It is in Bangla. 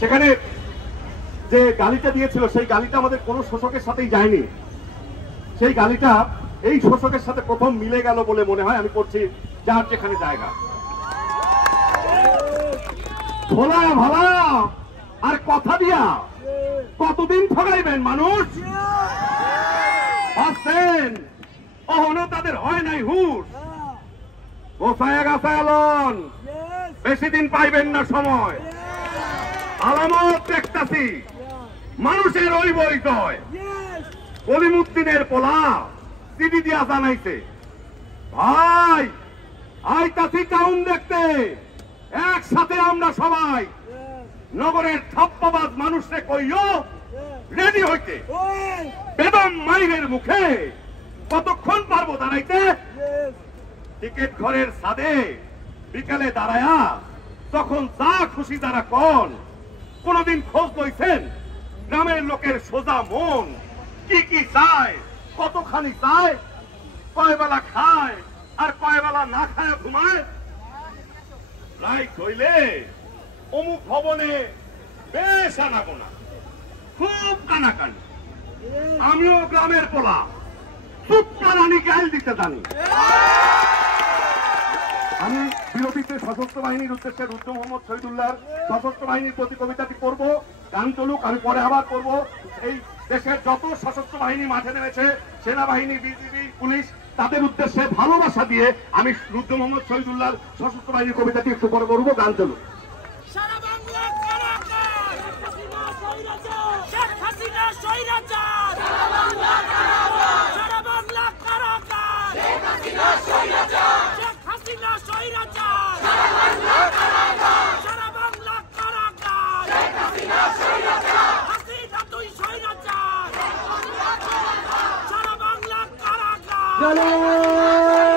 সেখানে যে গালিটা দিয়েছিল সেই গালিটা আমাদের কোনো শোষকের সাথেই যায়নি। সেই গালিটা এই শোষকের সাথে প্রথম মিলে গেল বলে মনে হয়। আমি করছি যার যেখানে জায়গা। ভোলা ভালা আর কথা দিয়া কতদিন ঠগাইবেন মানুষ? আসছেন অহনো তাদের হয় নাই হুশ। গোসায়া গাছায় লন, বেশি দিন পাইবেন না সময়। আলামত দেখতাছি মানুষের ওই বইটয়। কলিমুদ্দিনের পোলা চিঠি দিয়া জানাইছে, ভাই আইতাছি টাউন দেখতে, একসাথে আমরা সবাই নগরের থাপ্পাবাজ মানুষরে কইও রেডি হইতে। বেদম মাইনের মুখে কতক্ষণ পারবো দাঁড়াইতে? টিকিট ঘরের ছাদে বিকালে দাঁড়ায়া তখন যা খুশি তারা কন। কোনদিন খোঁজ লইছেন গ্রামের লোকের সোজা মন কি কি চায়, কতখানি চায়, কয় বেলা খায় আর কয় বেলা না খায় ঘুমায়? রাইট হইলে অমুক ভবনে বেশ আনাগোনা, খুব কানাকানি। আমিও গ্রামের পোলা, চুপটা রানী গাইল দিতে জানি। আমি বিরোধীতে সশস্ত্র বাহিনীর উদ্দেশ্যে রুদ্র মোহাম্মদ শহীদুল্লাহর সশস্ত্র বাহিনীর প্রতি কবিতাটি করব। গান চলুক, আমি পরে আবার করব। এই দেশের যত সশস্ত্র বাহিনী মাঠে নেমেছে, সেনাবাহিনী, বিজিবি, পুলিশ, তাদের উদ্দেশ্যে ভালোবাসা দিয়ে আমি রুদ্র মোহাম্মদ শহীদুল্লাহর সশস্ত্র বাহিনীর কবিতাটি একটু পরে করবো। গান চলুক। Hello!